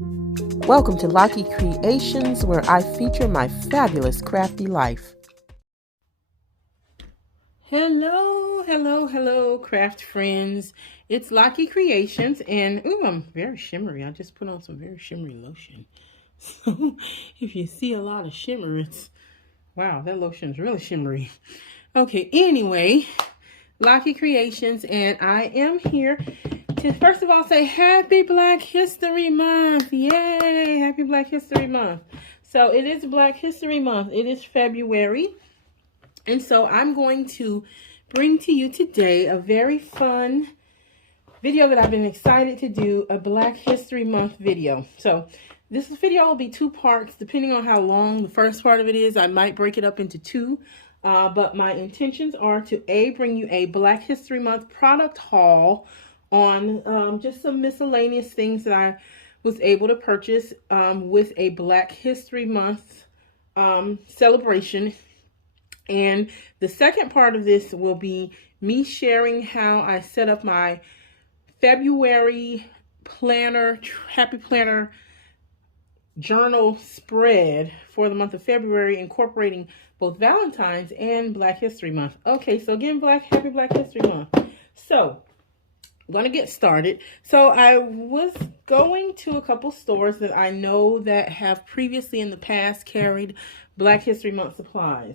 Welcome to Locky Creations, where I feature my fabulous crafty life. Hello, craft friends. It's Locky Creations, and ooh, I'm very shimmery. I just put on some very shimmery lotion. So if you see a lot of shimmer, it's, wow, that lotion is really shimmery. Okay, anyway, Locky Creations, and I am here to first of all say Happy Black History Month. Yay, Happy Black History Month. So it is Black History Month. It is February. And so I'm going to bring to you today a very fun video that I've been excited to do, a Black History Month video. So this video will be two parts, depending on how long the first part of it is. I might break it up into two. But my intentions are to bring you a Black History Month product haul on just some miscellaneous things that I was able to purchase with a Black History Month celebration. And the second part of this will be me sharing how I set up my February planner, Happy Planner journal spread for the month of February, incorporating both Valentine's and Black History Month. Okay, so again, Happy Black History Month. So I'm going to get started. So I was going to a couple stores that I know that have previously in the past carried Black History Month supplies.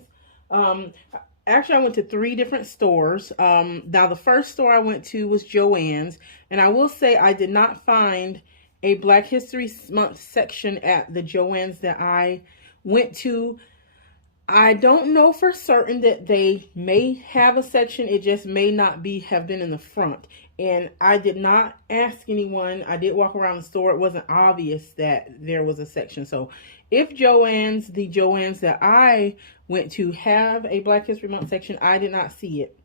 Actually, I went to three different stores. Now, the first store I went to was Joanne's, and I will say I did not find a Black History Month section at the Joanne's that I went to. I don't know for certain that they may have a section. It just may not have been in the front. And I did not ask anyone. I did walk around the store. It wasn't obvious that there was a section. So if the Joanne's that I went to have a Black History Month section, I did not see it.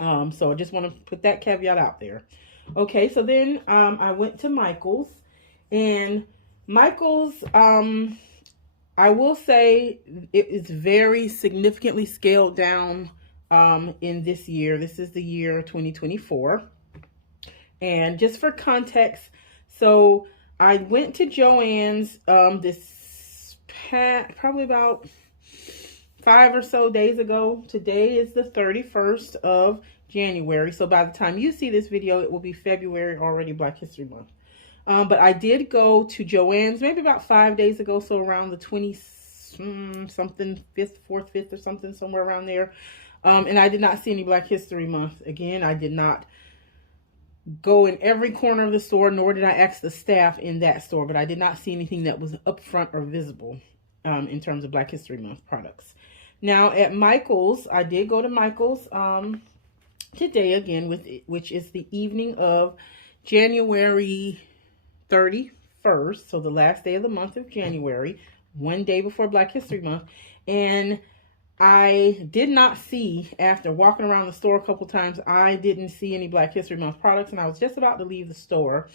So I just want to put that caveat out there. Okay, so then I went to Michael's. And Michael's, I will say it is very significantly scaled down in this year. This is the year 2024. And just for context, so I went to Joanne's probably about 5 or so days ago. Today is the 31st of January. So by the time you see this video, it will be February already, Black History Month. But I did go to Joanne's maybe about 5 days ago, so around the 20-something, 5th, 4th, 5th or something, somewhere around there. And I did not see any Black History Month. Again, I did not go in every corner of the store, nor did I ask the staff in that store, but I did not see anything that was up front or visible in terms of Black History Month products. Now, at Michael's, I did go to Michael's today again, which is the evening of January 31st, so the last day of the month of January, one day before Black History Month. And I did not see, after walking around the store a couple times, I didn't see any Black History Month products, and I was just about to leave the store.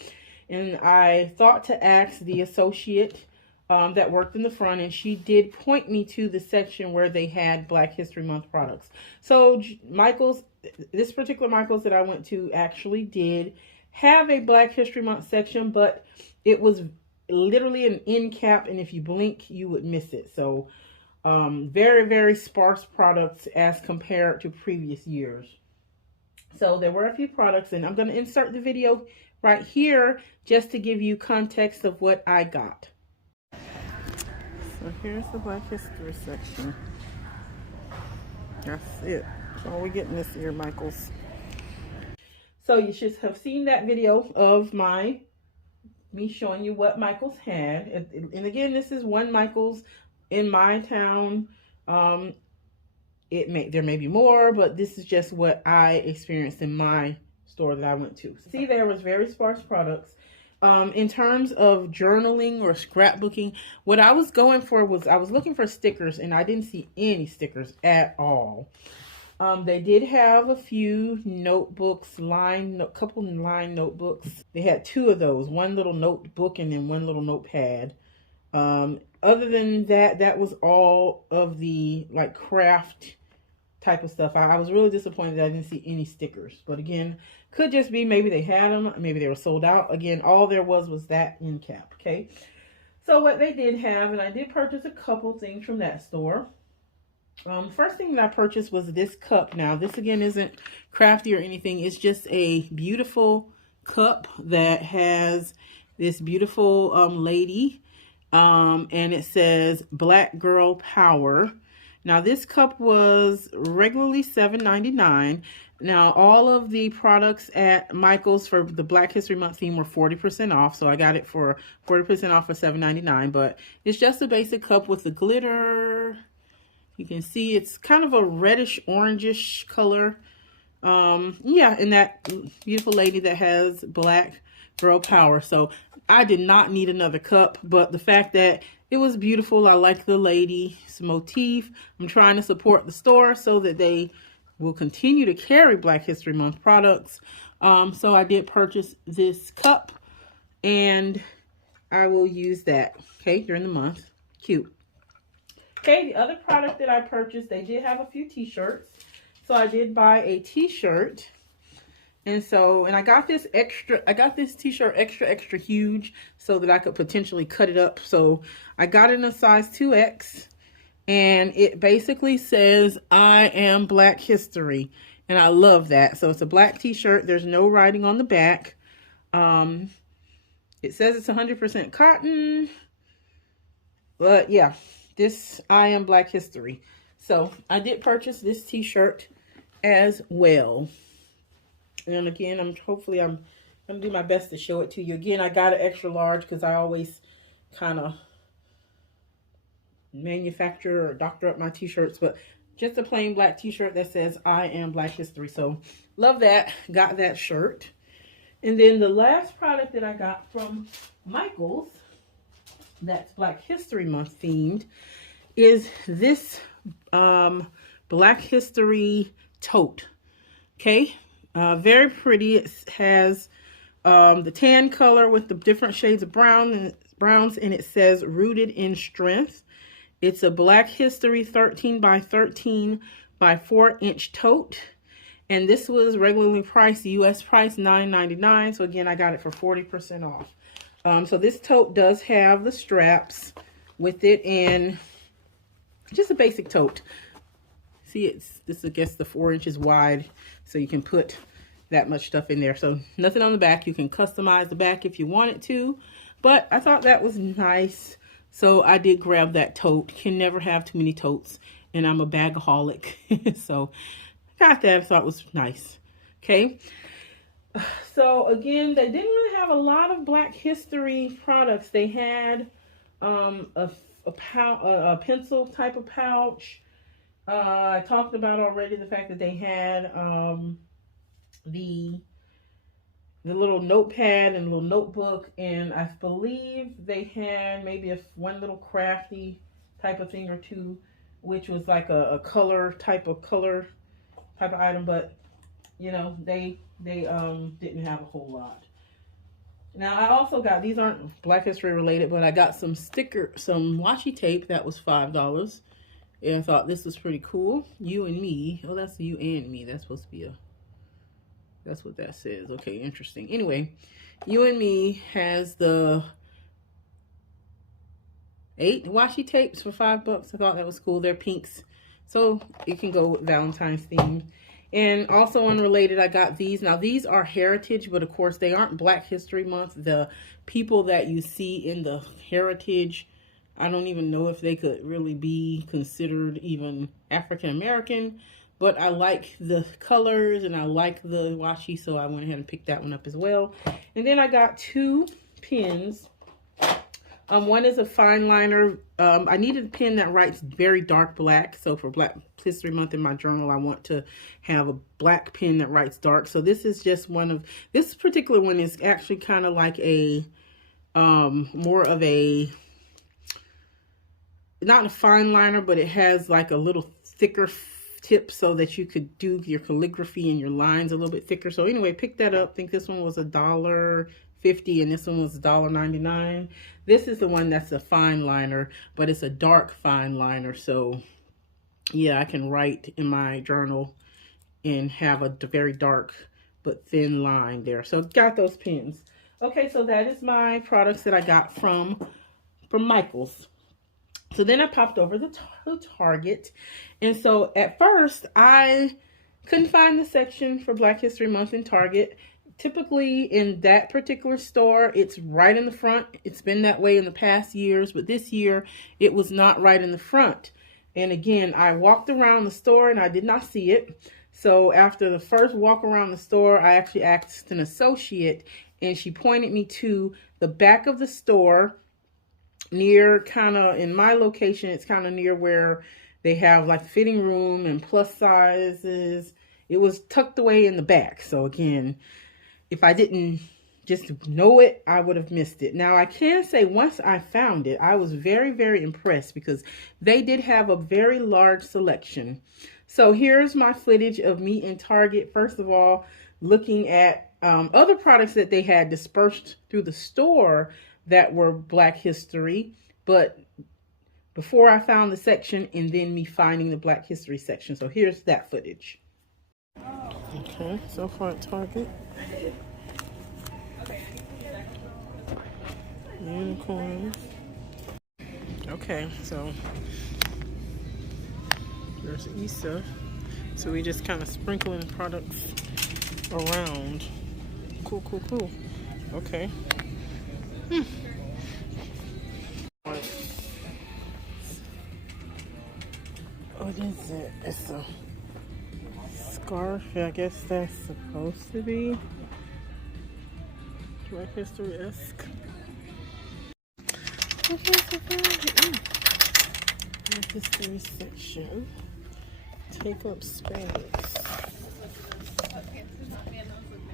And I thought to ask the associate that worked in the front, and she did point me to the section where they had Black History Month products. So Michael's, this particular Michael's that I went to actually did have a Black History Month section, but it was literally an end cap, and if you blink, you would miss it. So very, very sparse products as compared to previous years. So there were a few products, and I'm going to insert the video right here just to give you context of what I got. So here's the Black History section. That's it. That's all we're getting this year, Michael's. So you should have seen that video of me showing you what Michael's had. And again, this is one Michael's in my town. There may be more, but this is just what I experienced in my store that I went to. See, there was very sparse products. In terms of journaling or scrapbooking, what I was going for was I was looking for stickers, and I didn't see any stickers at all. They did have a few notebooks, couple line notebooks. They had two of those, one little notebook and then one little notepad. Other than that, that was all of the like craft type of stuff. I was really disappointed that I didn't see any stickers. But again, could just be maybe they had them, maybe they were sold out. Again, all there was that end cap, okay? So what they did have, and I did purchase a couple things from that store. First thing that I purchased was this cup. Now, this again isn't crafty or anything. It's just a beautiful cup that has this beautiful lady, and it says Black Girl Power. Now, this cup was regularly $7.99. Now, all of the products at Michael's for the Black History Month theme were 40% off. So I got it for 40% off for $7.99. But it's just a basic cup with the glitter. You can see it's kind of a reddish orangish color. Yeah, and that beautiful lady that has Black Girl Power. So I did not need another cup, but the fact that it was beautiful, I like the lady's motif. I'm trying to support the store so that they will continue to carry Black History Month products. So I did purchase this cup, and I will use that, okay, during the month. Cute. Okay, the other product that I purchased, they did have a few t-shirts. So I did buy a t-shirt. And I got this t-shirt extra huge so that I could potentially cut it up. So I got it in a size 2X. And it basically says, I am Black History. And I love that. So it's a black t-shirt. There's no writing on the back. It says it's 100% cotton. But yeah. This, I am Black History. So I did purchase this t-shirt as well. And again, I'm going to do my best to show it to you. Again, I got an extra large because I always kind of manufacture or doctor up my t-shirts. But just a plain black t-shirt that says, I am Black History. So love that. Got that shirt. And then the last product that I got from Michael's, that's Black History Month themed, is this Black History tote. Okay, very pretty. It has the tan color with the different shades of browns, and it says Rooted in Strength. It's a Black History 13 by 13 by 4-inch tote, and this was regularly priced US price $9.99. So again, I got it for 40% off. So this tote does have the straps with it, and just a basic tote. See, this I guess the 4 inches wide, so you can put that much stuff in there. So nothing on the back. You can customize the back if you wanted to, but I thought that was nice, so I did grab that tote. Can never have too many totes, and I'm a bagaholic, so got that. I thought it was nice. Okay. So again, they didn't really have a lot of Black History products. They had a pencil type of pouch. I talked about already the fact that they had the little notepad and little notebook, and I believe they had maybe one little crafty type of thing or two, which was like a color type of item, but you know, they didn't have a whole lot. Now I also got, these aren't Black History related, but I got some washi tape that was $5. And I thought this was pretty cool. You and me. Oh, that's you and me. That's supposed to be that's what that says. Okay, interesting. Anyway, You and Me has the 8 washi tapes for $5. I thought that was cool. They're pinks, so it can go with Valentine's theme. And also unrelated, I got these. Now, these are heritage, but of course, they aren't Black History Month. The people that you see in the heritage, I don't even know if they could really be considered even African American. But I like the colors and I like the washi, so I went ahead and picked that one up as well. And then I got 2 pens. One is a fine liner. I needed a pen that writes very dark black. So for Black History Month in my journal, I want to have a black pen that writes dark. So this is just one of, this particular one is actually kind of like a, more of a, not a fine liner, but it has like a little thicker tip so that you could do your calligraphy and your lines a little bit thicker. So anyway, pick that up. I think this one was $1.50 and this one was $1.99. This is the one that's a fine liner, but it's a dark fine liner. So yeah, I can write in my journal and have a very dark but thin line there. So got those pins. Okay, so that is my products that I got from Michael's. So then I popped over to Target. And so at first I couldn't find the section for Black History Month in Target. Typically in that particular store, it's right in the front. It's been that way in the past years, but this year it was not right in the front. And again, I walked around the store and I did not see it. So after the first walk around the store, I actually asked an associate and she pointed me to the back of the store near, kind of in my location, it's kind of near where they have like the fitting room and plus sizes. It was tucked away in the back. So again, if I didn't just know it, I would have missed it. Now I can say once I found it, I was very, very impressed because they did have a very large selection. So here's my footage of me in Target. First of all, looking at other products that they had dispersed through the store that were Black History, but before I found the section and then me finding the Black History section. So here's that footage. Okay, so far at Target. Unicorns. Okay, so there's Issa. So we just kind of sprinkling products around. Cool, cool, cool. Okay. What is it? It's a scarf. I guess that's supposed to be Black History-esque. Black History section. Take up space.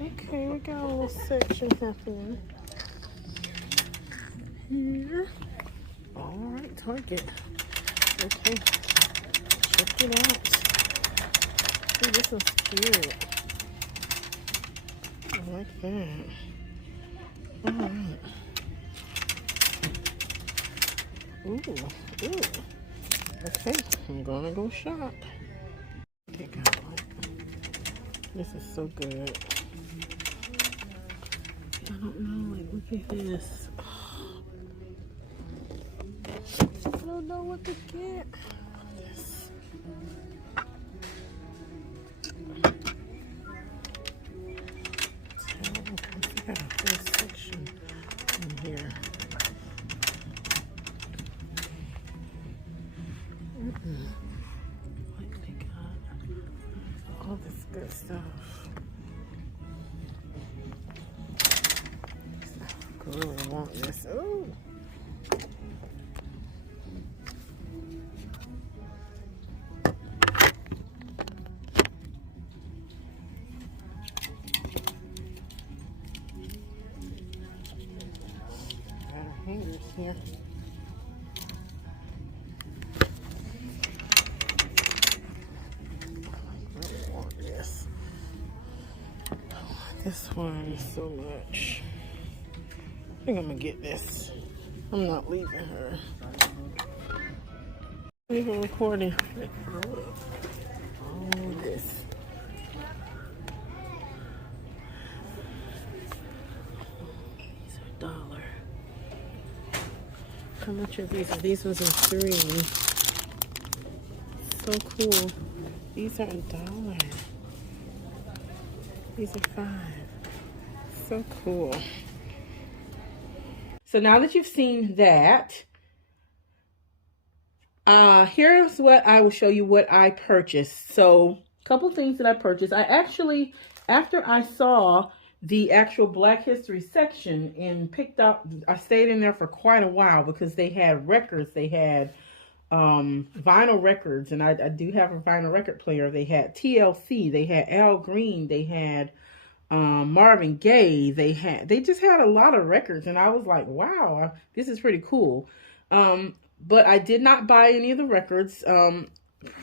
Okay, we got a little section happening here. Alright, Target. Okay, check it out. See, this is cute. I like that. Alright. Ooh. Okay, I'm gonna go shop. Okay, God, this is so good. I don't know, like, look at this. I don't know what to get. This. I got a whole section in here. What they got? All this good stuff. I really want this. Ooh. Got our hangers here. This one so much. I think I'm gonna get this. I'm not leaving her. Even recording. All this. These are $1. How much are these? These ones are $3. So cool. These are $1. These are $5. So cool. So now that you've seen that, here's what I will show you what I purchased. So a couple things that I purchased. I actually, after I saw the actual Black History section and picked up, I stayed in there for quite a while because they had records. They had vinyl records, and I do have a vinyl record player. They had TLC, they had Al Green, they had Marvin Gaye, they just had a lot of records, and I was like, wow, this is pretty cool. But I did not buy any of the records.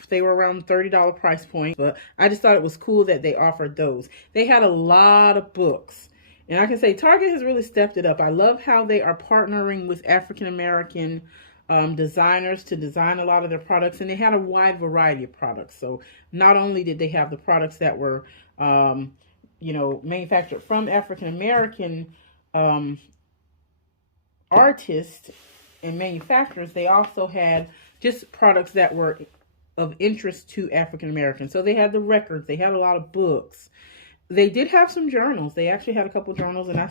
They were around $30 price point, but I just thought it was cool that they offered those. They had a lot of books, and I can say Target has really stepped it up. I love how they are partnering with African American designers to design a lot of their products, and they had a wide variety of products. So not only did they have the products that were, manufactured from African American artists and manufacturers, they also had just products that were of interest to African Americans. So they had the records, they had a lot of books. They did have some journals. They actually had a couple journals, and I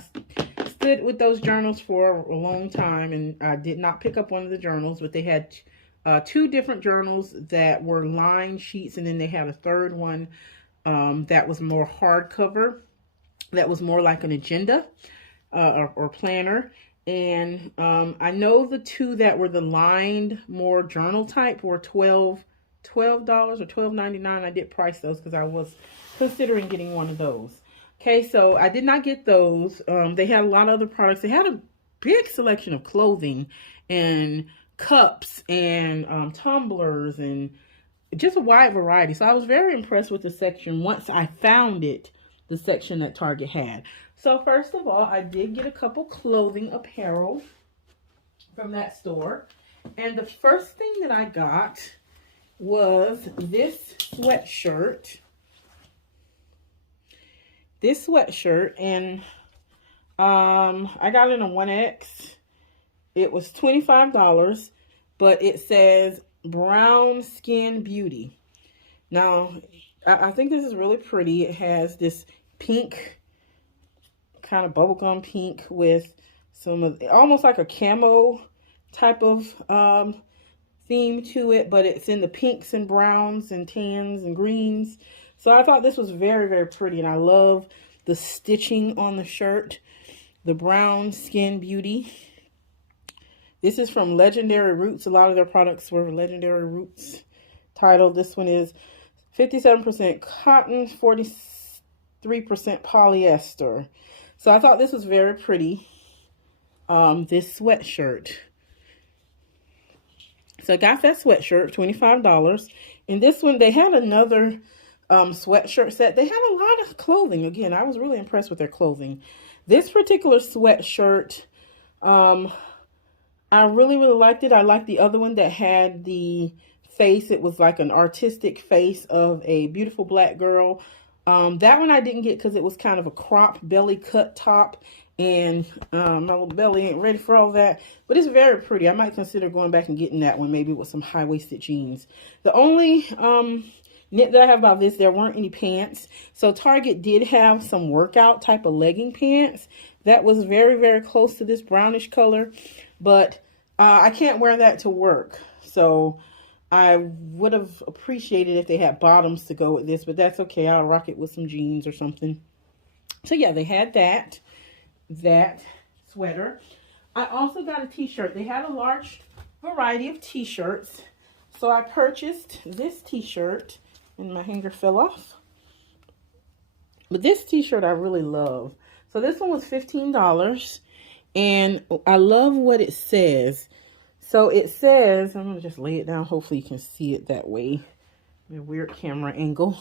stood with those journals for a long time, and I did not pick up one of the journals, but they had two different journals that were lined sheets, and then they had a third one that was more hardcover, that was more like an agenda or planner. And I know the two that were the lined, more journal type were $12 or $12.99. I did price those because I was considering getting one of those. Okay, so I did not get those. They had a lot of other products. They had a big selection of clothing and cups and tumblers and just a wide variety. So I was very impressed with the section once I found it, the section that Target had. So first of all, I did get a couple clothing apparel from that store. And the first thing that I got was this sweatshirt. This sweatshirt, and I got it in a 1X. It was $25, but it says brown skin beauty. Now, I think this is really pretty. It has this pink, kind of bubblegum pink with some of, almost like a camo type of theme to it, but it's in the pinks and browns and tans and greens. So I thought this was very, very pretty, and I love the stitching on the shirt. The brown skin beauty. This is from Legendary Roots. A lot of their products were Legendary Roots titled. This one is 57% cotton, 43% polyester. So I thought this was very pretty. This sweatshirt. So I got that sweatshirt, $25. And this one, they had another sweatshirt set. They had a lot of clothing. Again, I was really impressed with their clothing. This particular sweatshirt, I really, really liked it. I liked the other one that had the face. It was like an artistic face of a beautiful black girl. That one I didn't get because it was kind of a crop belly cut top. And my little belly ain't ready for all that. But it's very pretty. I might consider going back and getting that one, maybe with some high-waisted jeans. The only knit that I have about this, there weren't any pants. So Target did have some workout type of legging pants. That was very, very close to this brownish color. But I can't wear that to work. So I would have appreciated if they had bottoms to go with this. But that's okay. I'll rock it with some jeans or something. So yeah, they had that sweater. I also got a t-shirt. They had a large variety of t-shirts. So I purchased this t-shirt, and my hanger fell off. But this t-shirt I really love. So this one was $15, and I love what it says. So it says, I'm going to just lay it down. Hopefully you can see it that way. A weird camera angle.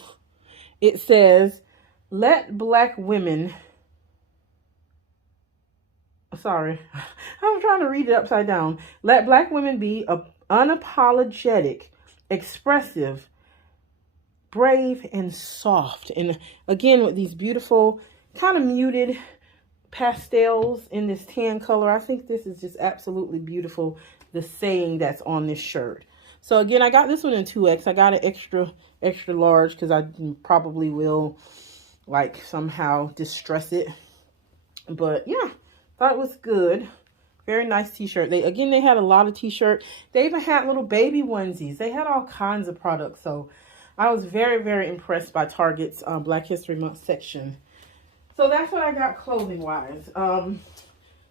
It says, let black women... Sorry, I'm trying to read it upside down. Let black women be unapologetic, expressive, brave, and soft. And again, with these beautiful, kind of muted pastels in this tan color, I think this is just absolutely beautiful, the saying that's on this shirt. So again, I got this one in 2X. I got an extra large because I probably will like somehow distress it. But yeah. Thought it was good. Very nice t-shirt. They had a lot of t-shirt. They even had little baby onesies. They had all kinds of products. So I was very, very impressed by Target's Black History Month section. So that's what I got clothing wise.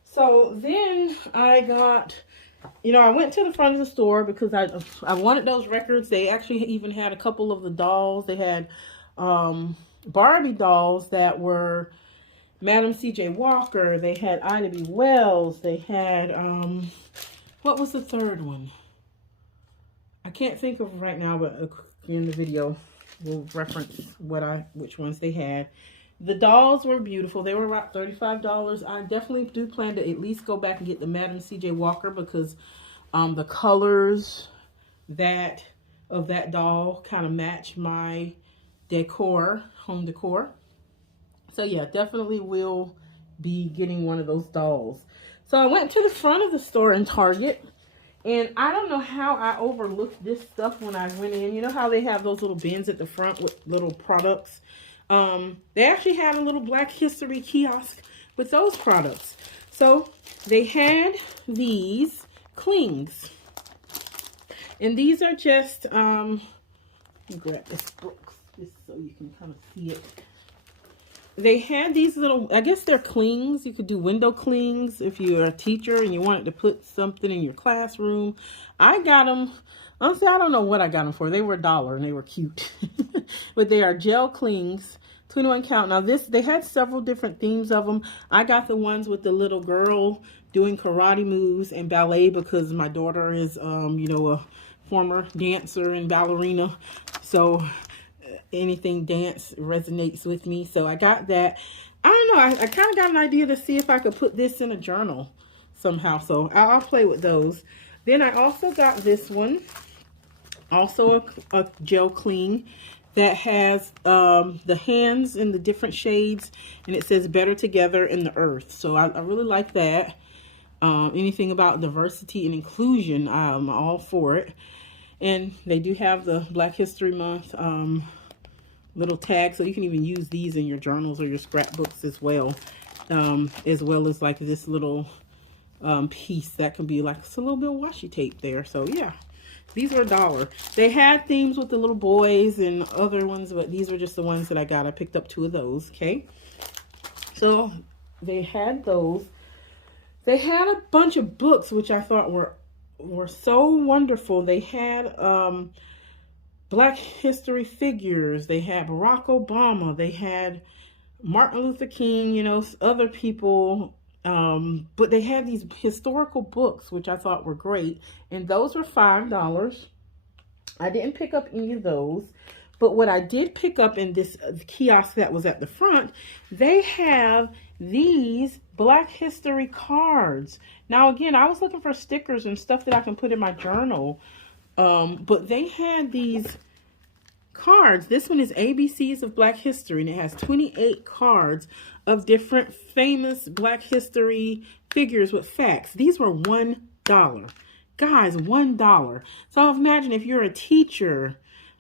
So then I got, I went to the front of the store because I wanted those records. They actually even had a couple of the dolls. They had Barbie dolls that were Madam C.J. Walker. They had Ida B. Wells. They had, what was the third one? I can't think of right now, but in the video, we'll reference which ones they had. The dolls were beautiful. They were about $35. I definitely do plan to at least go back and get the Madam C.J. Walker because The colors that of that doll kind of match my decor, home decor. So yeah, definitely will be getting one of those dolls. So I went to the front of the store in Target, and I don't know how I overlooked this stuff when I went in. You know how they have those little bins at the front with little products? They actually had a little Black History kiosk with those products. So they had these clings. And these are just, let me grab this book just so you can kind of see it. They had these little, I guess they're clings. You could do window clings if you're a teacher and you wanted to put something in your classroom. I got them, honestly, I don't know what I got them for. They were $1 and they were cute. But they are gel clings, 21 count. Now they had several different themes of them. I got the ones with the little girl doing karate moves and ballet because my daughter is, you know, a former dancer and ballerina. So anything dance resonates with me. So I got that. I don't know. I kind of got an idea to see if I could put this in a journal somehow. So I'll play with those. Then I also got this one. Also a gel clean that has the hands in the different shades. And it says better together in the earth. So I really like that. Anything about diversity and inclusion, I'm all for it. And they do have the Black History Month little tag, so you can even use these in your journals or your scrapbooks as well as like this little piece that can be like, it's a little bit of washi tape there. So yeah, these are $1. They had themes with the little boys and other ones, but these are just the ones that I got. I picked up 2 of those. Okay, so they had those. They had a bunch of books which I thought were so wonderful. They had Black history figures. They had Barack Obama. They had Martin Luther King, you know, other people. But they had these historical books, which I thought were great. And those were $5. I didn't pick up any of those. But what I did pick up in this kiosk that was at the front, they have these Black history cards. Now, again, I was looking for stickers and stuff that I can put in my journal. But they had these cards. This one is ABCs of Black History, and it has 28 cards of different famous Black history figures with facts. These were $1. Guys, $1. So imagine if you're a teacher,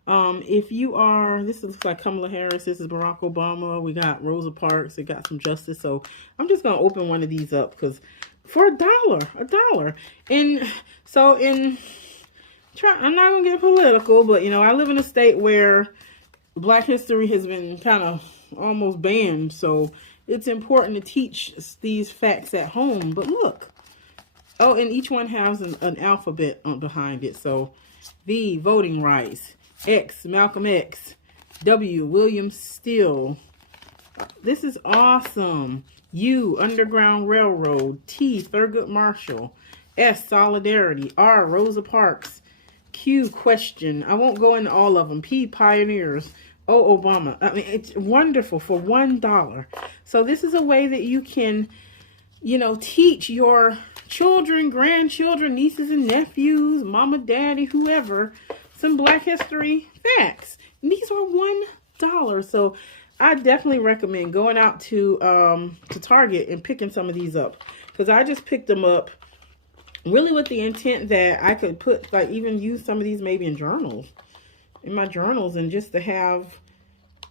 if you are, this looks like Kamala Harris, this is Barack Obama, we got Rosa Parks, we got some justice. So I'm just going to open one of these up because for $1. And so I'm not going to get political, but, you know, I live in a state where Black history has been kind of almost banned. So it's important to teach these facts at home. But look. Oh, and each one has an alphabet behind it. So V, voting rights. X, Malcolm X. W, William Steele. This is awesome. U, Underground Railroad. T, Thurgood Marshall. S, Solidarity. R, Rosa Parks. Q, question. I won't go into all of them. P, pioneers. O, Obama. I mean, it's wonderful for $1. So this is a way that you can, you know, teach your children, grandchildren, nieces and nephews, mama, daddy, whoever, some Black history facts. And these are $1. So I definitely recommend going out to Target and picking some of these up, because I just picked them up really with the intent that I could put, like, even use some of these maybe in my journals, and just to have,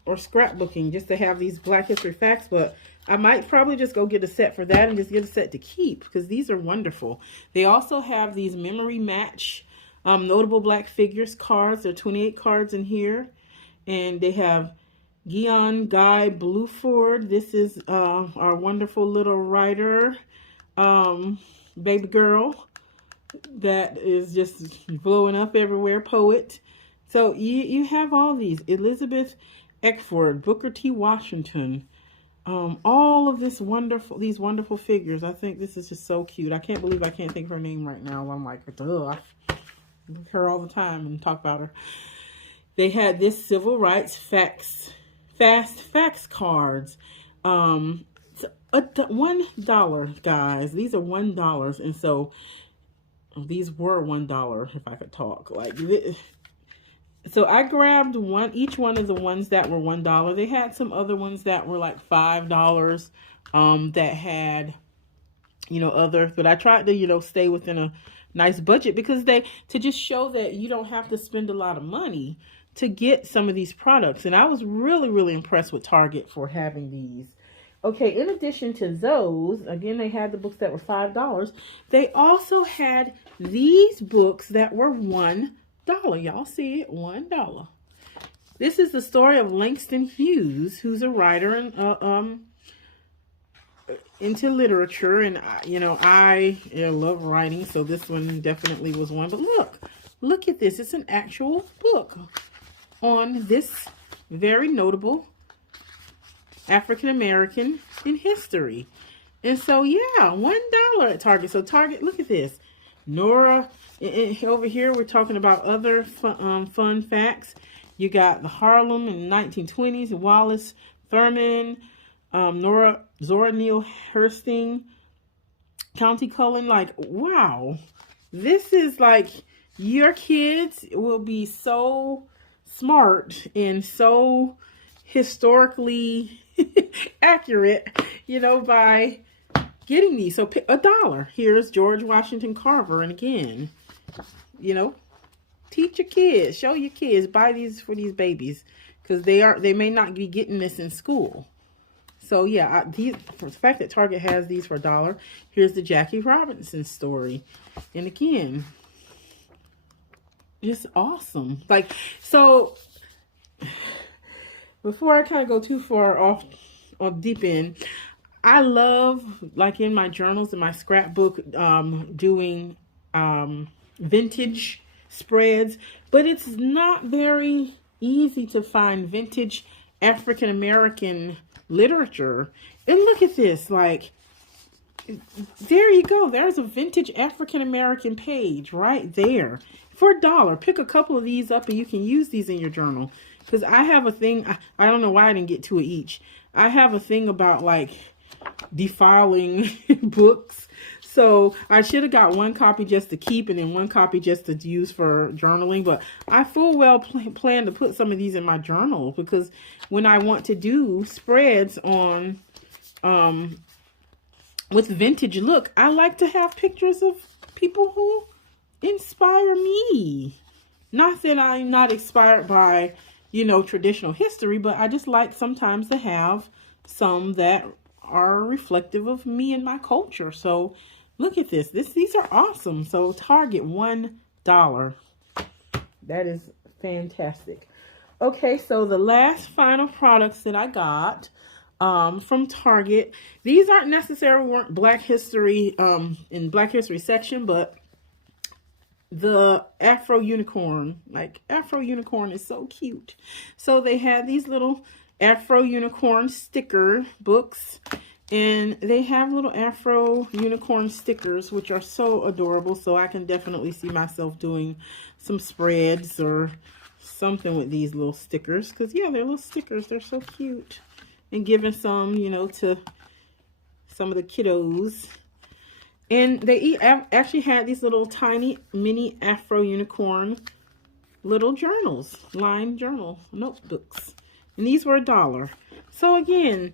or scrapbooking, just to have these Black history facts. But I might probably just go get a set for that and just get a set to keep, because these are wonderful. They also have these memory match notable Black figures cards. There are 28 cards in here. And they have Guion Guy Bluford. This is our wonderful little writer, baby girl that is just blowing up everywhere, poet. So you have all these. Elizabeth Eckford, Booker T. Washington, all of these wonderful figures. I think this is just so cute. I can't believe I can't think of her name right now. I'm like, ugh, I look at her all the time and talk about her. They had this civil rights fast facts cards. $1, guys. These are $1. And so These were $1 if I could talk. So I grabbed each one of the ones that were $1. They had some other ones that were like $5, that had, others, but I tried to, stay within a nice budget because to just show that you don't have to spend a lot of money to get some of these products. And I was really, really impressed with Target for having these. Okay, in addition to those, again, they had the books that were $5. They also had these books that were $1. Y'all see it? $1. This is the story of Langston Hughes, who's a writer and into literature, and I love writing, so this one definitely was one. But look at this. It's an actual book on this very notable African American in history. And so yeah, $1 at Target. So Target, look at this. Nora, over here we're talking about other fun facts. You got the Harlem in the 1920s, Wallace Thurman, Zora Neale Hurston, County Cullen. Like, wow, this is like, your kids will be so smart and so historically accurate, by getting these. So pick $1. Here's George Washington Carver. And again, teach your kids, show your kids, buy these for these babies, because they may not be getting this in school. So yeah, for the fact that Target has these for $1. Here's the Jackie Robinson story. And again, just awesome. Like, so before I kind of go too far off deep end, I love, like in my journals and my scrapbook, doing vintage spreads, but it's not very easy to find vintage African American literature. And look at this, like, there you go. There's a vintage African American page right there for $1. Pick a couple of these up and you can use these in your journal. Because I have a thing, I don't know why I didn't get two of each. I have a thing about like defiling books. So I should have got one copy just to keep and then one copy just to use for journaling. But I full well plan to put some of these in my journal, because when I want to do spreads on with vintage look, I like to have pictures of people who inspire me. Not that I'm not inspired by, traditional history, but I just like sometimes to have some that are reflective of me and my culture. So look at this. These are awesome. So Target, $1. That is fantastic. Okay, so the last final products that I got from Target. These aren't necessarily Black History in Black History section, but the Afro unicorn, like Afro unicorn is so cute. So they had these little Afro unicorn sticker books, and they have little Afro unicorn stickers, which are so adorable. So I can definitely see myself doing some spreads or something with these little stickers, because yeah, they're little stickers. They're so cute. And giving some, to some of the kiddos. And they actually had these little tiny mini Afro unicorn little journals, lined journal notebooks. And these were $1. So again,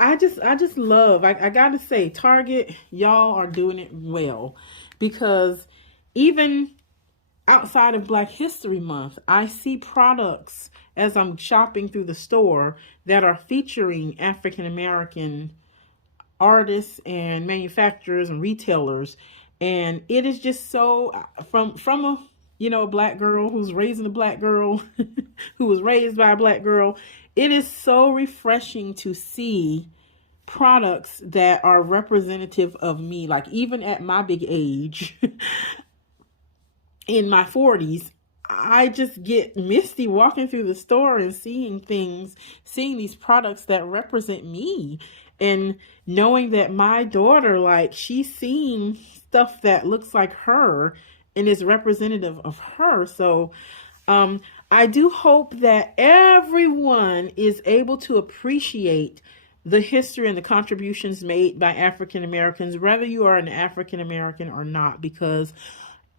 I just love, I gotta say, Target, y'all are doing it well. Because even outside of Black History Month, I see products as I'm shopping through the store that are featuring African American artists and manufacturers and retailers. And it is just so, from a Black girl who's raising a Black girl, who was raised by a Black girl, it is so refreshing to see products that are representative of me. Like, even at my big age, in my 40s, I just get misty walking through the store and seeing these products that represent me, and knowing that my daughter, like, she's seeing stuff that looks like her and is representative of her. So I do hope that everyone is able to appreciate the history and the contributions made by African Americans, whether you are an African American or not, because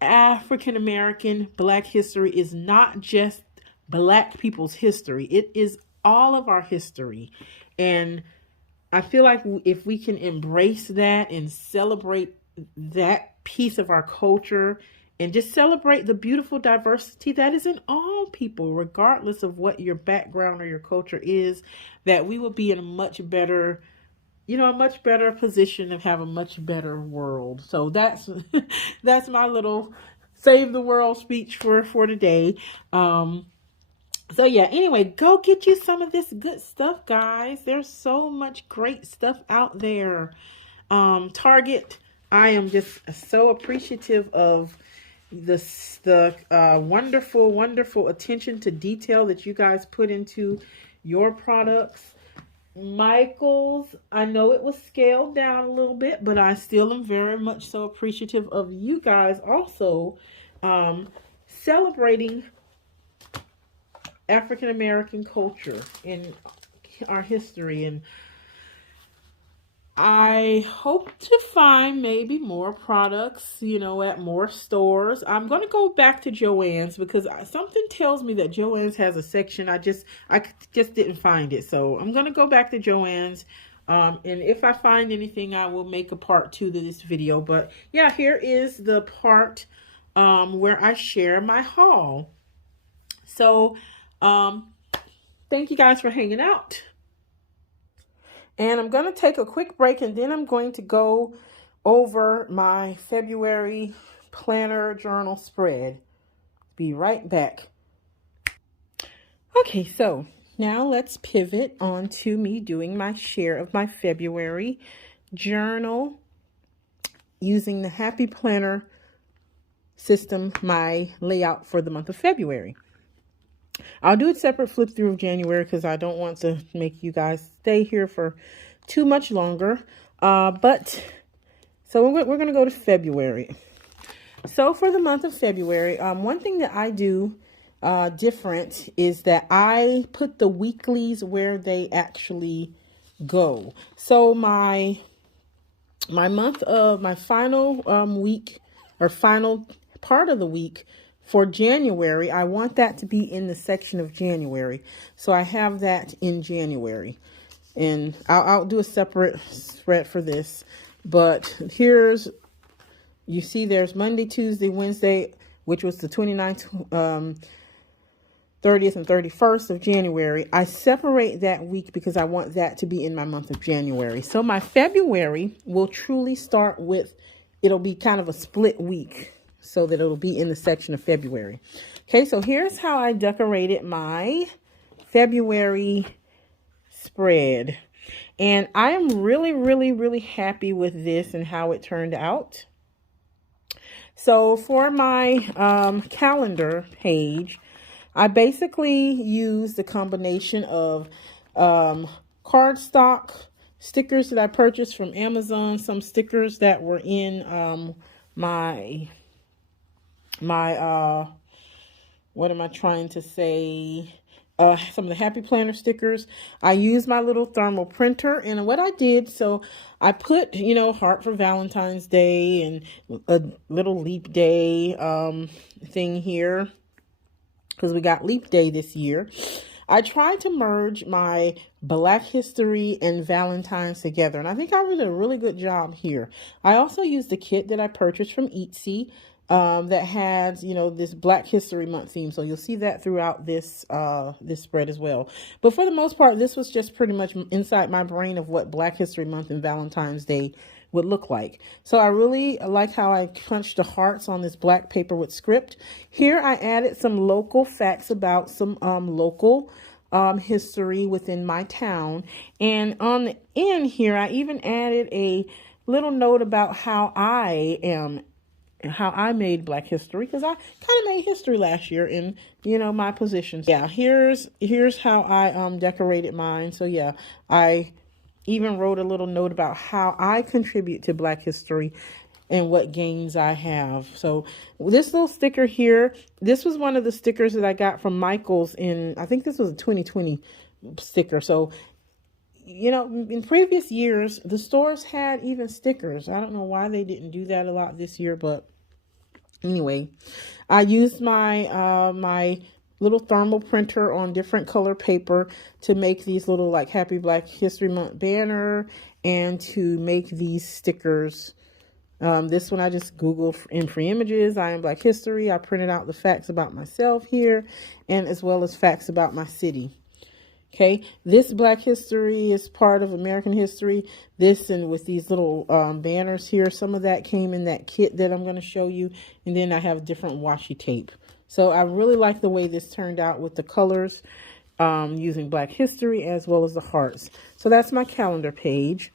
African American Black history is not just Black people's history, it is all of our history. And I feel like if we can embrace that and celebrate that piece of our culture and just celebrate the beautiful diversity that is in all people, regardless of what your background or your culture is, that we will be in a much better, a much better position and have a much better world. So that's that's my little save the world speech for today. So yeah, anyway, go get you some of this good stuff, guys. There's so much great stuff out there. Target, I am just so appreciative of the wonderful, wonderful attention to detail that you guys put into your products. Michael's, I know it was scaled down a little bit, but I still am very much so appreciative of you guys also celebrating African American culture and our history. And I hope to find maybe more products, at more stores. I'm going to go back to Joanne's because something tells me that Joanne's has a section. I just didn't find it. So I'm going to go back to Joanne's. And if I find anything, I will make a part 2 to this video. But yeah, here is the part where I share my haul. So thank you guys for hanging out. And I'm going to take a quick break and then I'm going to go over my February planner journal spread. Be right back. Okay, so now let's pivot on to me doing my share of my February journal using the Happy Planner system, my layout for the month of February. I'll do a separate flip through of January because I don't want to make you guys stay here for too much longer. But so we're going to go to February. So for the month of February, one thing that I do different is that I put the weeklies where they actually go. So my final week or final part of the week for January, I want that to be in the section of January. So I have that in January. And I'll do a separate spread for this. But here's, you see there's Monday, Tuesday, Wednesday, which was the 29th, 30th, and 31st of January. I separate that week because I want that to be in my month of January. So my February will truly start with, it'll be kind of a split week, so that it'll be in the section of February. Okay, so here's how I decorated my February spread. And I am really, really, really happy with this and how it turned out. So for my calendar page, I basically used a combination of cardstock, stickers that I purchased from Amazon, some stickers that were in my what am I trying to say? Some of the Happy Planner stickers. I used my little thermal printer, and what I did, so I put, heart for Valentine's Day and a little leap day thing here because we got leap day this year. I tried to merge my Black history and Valentine's together, and I think I did a really good job here. I also used the kit that I purchased from Etsy that has, this Black History Month theme. So you'll see that throughout this this spread as well. But for the most part, this was just pretty much inside my brain of what Black History Month and Valentine's Day would look like. So I really like how I punched the hearts on this black paper with script. Here I added some local facts about some local history within my town. And on the end here, I even added a little note about how I made Black history, because I kind of made history last year in, my positions. Yeah, here's how I decorated mine. So yeah, I even wrote a little note about how I contribute to Black history and what gains I have. So this little sticker here, this was one of the stickers that I got from Michael's in, I think this was a 2020 sticker. So you know, in previous years, the stores had even stickers. I don't know why they didn't do that a lot this year, but anyway, I used my little thermal printer on different color paper to make these little like Happy Black History Month banner and to make these stickers. This one I just Googled in free images. I am Black History. I printed out the facts about myself here and as well as facts about my city. Okay, this Black History is part of American history. This and with these little banners here, some of that came in that kit that I'm going to show you. And then I have different washi tape. So I really like the way this turned out with the colors using Black History as well as the hearts. So that's my calendar page.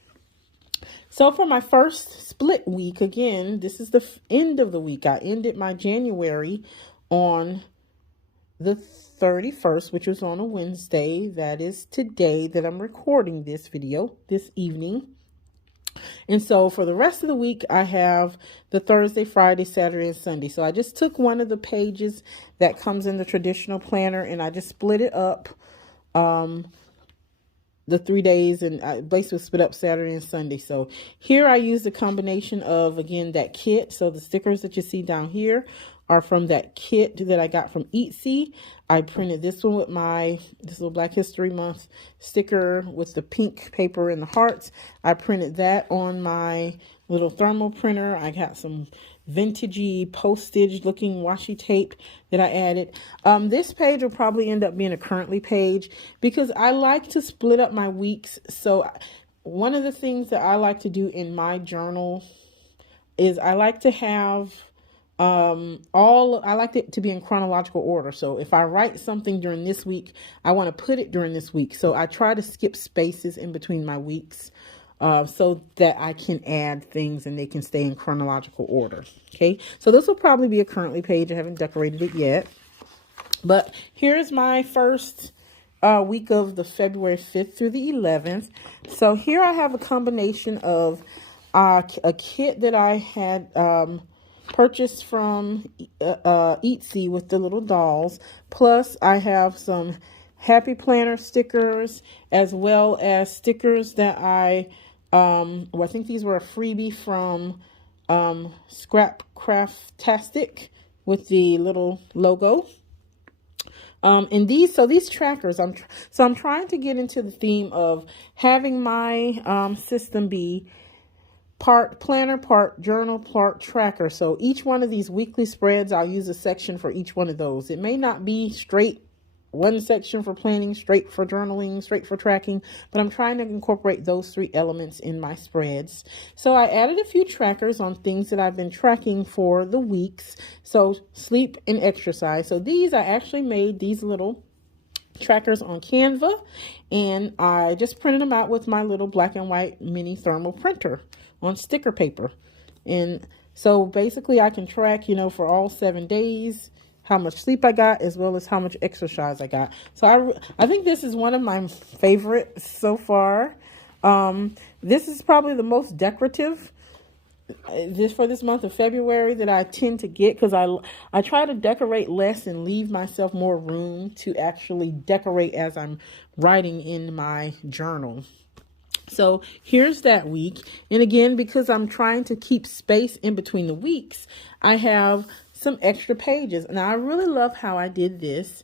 So for my first split week, again, this is the end of the week. I ended my January on the 31st, which was on a Wednesday. That is today that I'm recording this video, this evening. And so for the rest of the week, I have the Thursday, Friday, Saturday, and Sunday. So I just took one of the pages that comes in the traditional planner and I just split it up. The 3 days, and I basically split up Saturday and Sunday. So here I used a combination of, again, that kit. So the stickers that you see down here are from that kit that I got from Etsy. I printed this one with this little Black History Month sticker with the pink paper and the hearts. I printed that on my little thermal printer. I got some vintagey postage looking washi tape that I added. This page will probably end up being a currently page because I like to split up my weeks. So one of the things that I like to do in my journal is I like to have I like it to be in chronological order. So if I write something during this week, I want to put it during this week. So I try to skip spaces in between my weeks so that I can add things and they can stay in chronological order. Okay, so this will probably be a currently page. I haven't decorated it yet. But here's my first week of the February 5th through the 11th. So here I have a combination of a kit that I had purchased from Etsy with the little dolls. Plus I have some Happy Planner stickers as well as stickers that I think these were a freebie from Scrap Craftastic with the little logo. And these trackers, I'm trying to get into the theme of having my system be part planner, part journal, part tracker. So each one of these weekly spreads, I'll use a section for each one of those. It may not be straight one section for planning, straight for journaling, straight for tracking, but I'm trying to incorporate those three elements in my spreads. So I added a few trackers on things that I've been tracking for the weeks. So sleep and exercise. So these, I actually made these little trackers on Canva and I just printed them out with my little black and white mini thermal printer on sticker paper. And so basically I can track, for all 7 days, how much sleep I got, as well as how much exercise I got. So I think this is one of my favorites so far. This is probably the most decorative for this month of February that I tend to get, because I try to decorate less and leave myself more room to actually decorate as I'm writing in my journal. So here's that week. And again, because I'm trying to keep space in between the weeks, I have some extra pages. And I really love how I did this.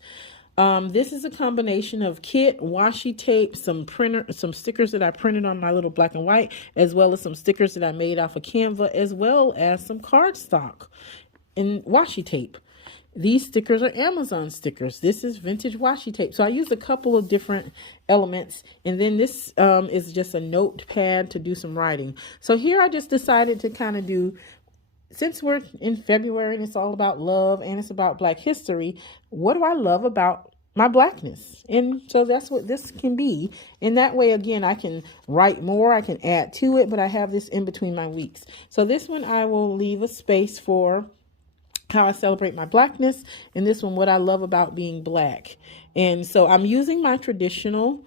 This is a combination of kit, washi tape, some stickers that I printed on my little black and white, as well as some stickers that I made off of Canva, as well as some cardstock and washi tape. These stickers are Amazon stickers. This is vintage washi tape. So I used a couple of different elements. And then this is just a notepad to do some writing. So here I just decided to kind of do, since we're in February and it's all about love and it's about Black history, what do I love about my Blackness? And so that's what this can be. And that way, again, I can write more, I can add to it, but I have this in between my weeks. So this one I will leave a space for how I celebrate my Blackness, and this one, what I love about being Black. And so I'm using my traditional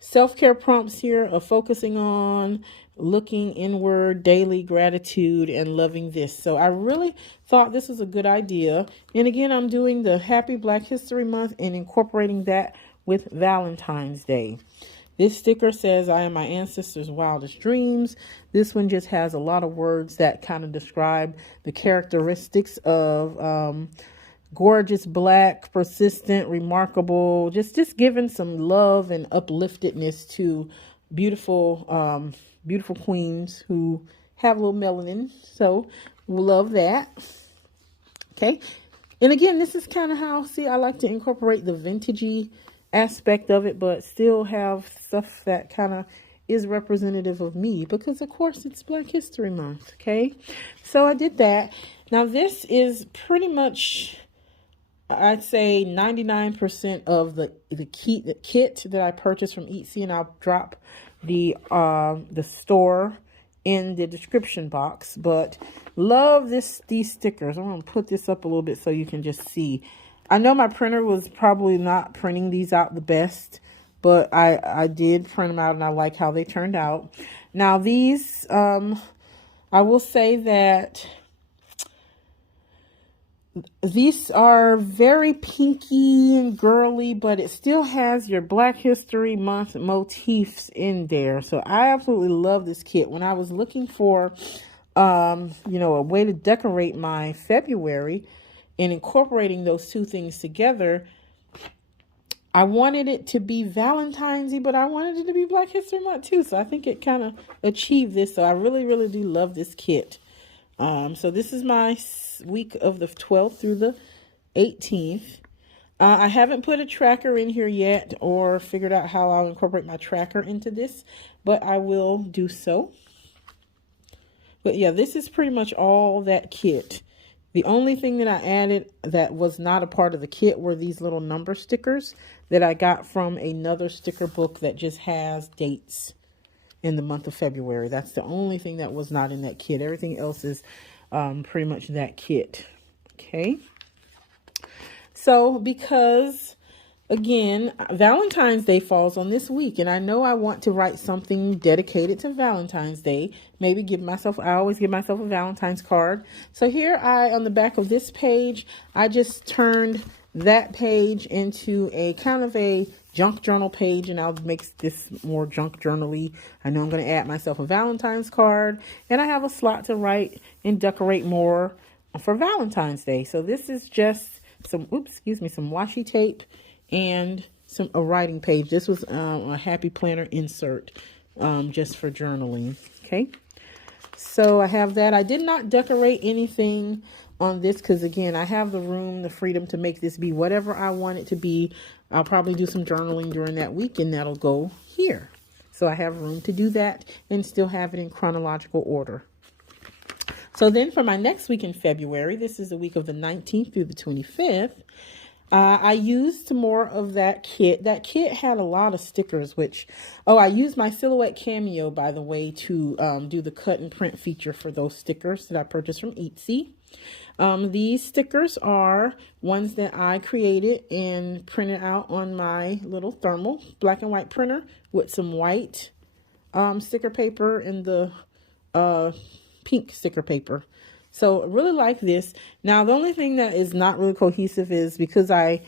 self-care prompts here of focusing on looking inward, daily gratitude, and loving this. So I really thought this was a good idea. And again, I'm doing the Happy Black History Month and incorporating that with Valentine's Day. This sticker says, I am my ancestors' wildest dreams. This one just has a lot of words that kind of describe the characteristics of gorgeous, black, persistent, remarkable, just giving some love and upliftedness to beautiful queens who have a little melanin. So we love that. Okay. And again, this is kind of how, see, I like to incorporate the vintagey aspect of it, but still have stuff that kind of is representative of me, because of course it's Black History Month. Okay. So I did that. Now this is pretty much, I'd say 99% of the kit that I purchased from Etsy, and I'll drop the store in the description box. But love these stickers. I'm going to put this up a little bit so you can just see. I know my printer was probably not printing these out the best, but I did print them out and I like how they turned out. Now these, I will say that these are very pinky and girly, but it still has your Black History Month motifs in there. So I absolutely love this kit. When I was looking for, a way to decorate my February and incorporating those two things together, I wanted it to be Valentine's-y, but I wanted it to be Black History Month too. So I think it kind of achieved this. So I really, really do love this kit. So this is my week of the 12th through the 18th. I haven't put a tracker in here yet or figured out how I'll incorporate my tracker into this, but I will do so. But yeah, this is pretty much all that kit. The only thing that I added that was not a part of the kit were these little number stickers that I got from another sticker book that just has dates in the month of February. That's the only thing that was not in that kit. Everything else is pretty much that kit. Okay. So because, again, Valentine's Day falls on this week, and I know I want to write something dedicated to Valentine's Day. Maybe I always give myself a Valentine's card. So here on the back of this page, I just turned that page into a kind of a junk journal page, and I'll make this more junk journal-y. I know I'm going to add myself a Valentine's card, and I have a slot to write and decorate more for Valentine's Day. So this is just some washi tape and a writing page. This was a happy planner insert just for journaling. Okay, so I have that. I did not decorate anything on this because, again, I have the freedom to make this be whatever I want it to be. I'll probably do some journaling during that week, and that'll go here. So I have room to do that and still have it in chronological order. So then for my next week in February, this is the week of the 19th through the 25th, I used more of that kit. That kit had a lot of stickers, I used my Silhouette Cameo, by the way, to do the cut and print feature for those stickers that I purchased from Etsy. These stickers are ones that I created and printed out on my little thermal black and white printer with some white sticker paper and the pink sticker paper. So I really like this. Now, the only thing that is not really cohesive is because I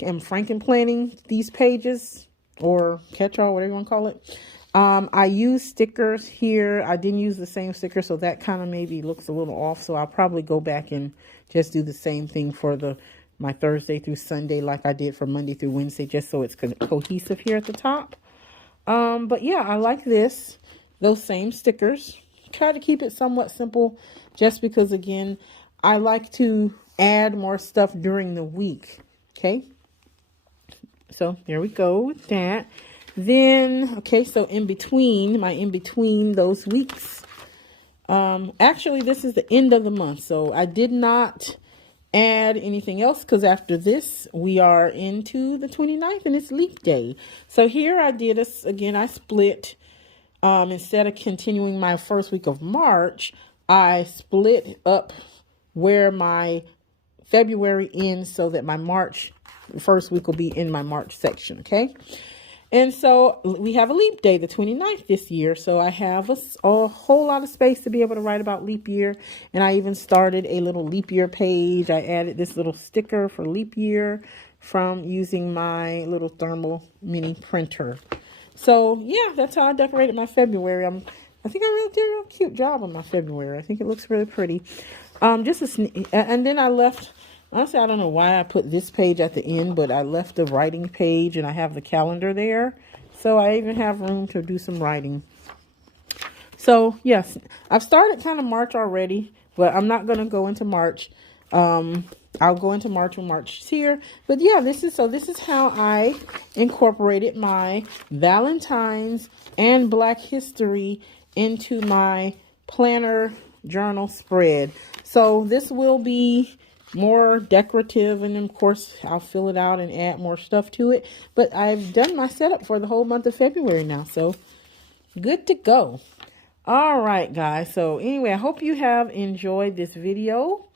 am franken-planning these pages, or catch-all, whatever you want to call it. I use stickers here. I didn't use the same sticker, so that kind of maybe looks a little off. So I'll probably go back and just do the same thing for my Thursday through Sunday like I did for Monday through Wednesday, just so it's cohesive here at the top. But yeah, I like those same stickers. Try to keep it somewhat simple just because, again, I like to add more stuff during the week. Okay. So there we go with that. Then, okay, so in between those weeks, actually this is the end of the month. So I did not add anything else because after this, we are into the 29th and it's leap day. So here I did I split, instead of continuing my first week of March, I split up where my February ends so that my first week will be in my March section. Okay. And so we have a leap day, the 29th this year. So I have a whole lot of space to be able to write about leap year. And I even started a little leap year page. I added this little sticker for leap year from using my little thermal mini printer. So yeah, that's how I decorated my February. I think I really did a real cute job on my February. I think it looks really pretty. And then I left. Honestly, I don't know why I put this page at the end, but I left the writing page and I have the calendar there. So I even have room to do some writing. So yes, I've started kind of March already, but I'm not going to go into March. I'll go into March when March is here. But yeah, this is how I incorporated my Valentines and Black History into my planner journal spread. So this will be more decorative, and of course I'll fill it out and add more stuff to it. But I've done my setup for the whole month of February now, so good to go. All right, guys. So anyway, I hope you have enjoyed this video.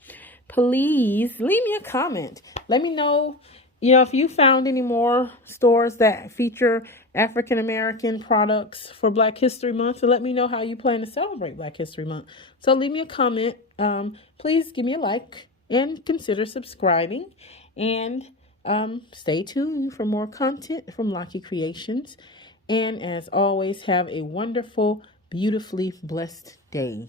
Please leave me a comment. Let me know, if you found any more stores that feature African American products for Black History Month. So let me know how you plan to celebrate Black History Month. So leave me a comment. Please give me a like and consider subscribing. And stay tuned for more content from Locky Creations. And as always, have a wonderful, beautifully blessed day.